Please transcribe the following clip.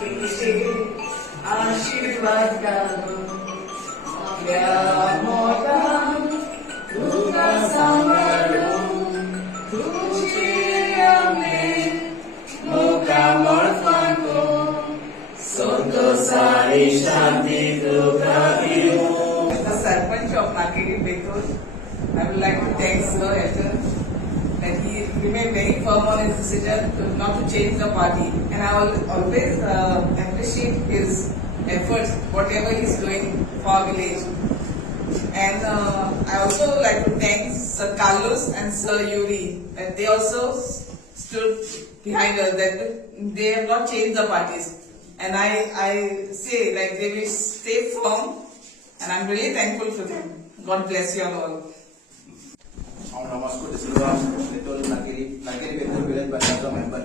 तुझे आशीर्वाद डालो क्या मोटा तुझा सांभाळो तुझे आमेन मोका मळफाको संतोषारी शांति तुका दियो. The Sarpanch of Nagiri Betul, I would like to thank Sir Elton that he remained very firm on his decision not to change the party, and I will always appreciate his efforts, whatever he is doing for our village. And I also like to thank Sir Carlos and Sir Yuri that they also stood behind us, that they have not changed the parties, and I say like they will stay firm, and I'm really thankful for them. God bless you all. Namaskar, Silva, Little Nagiri Betul Village Banana member.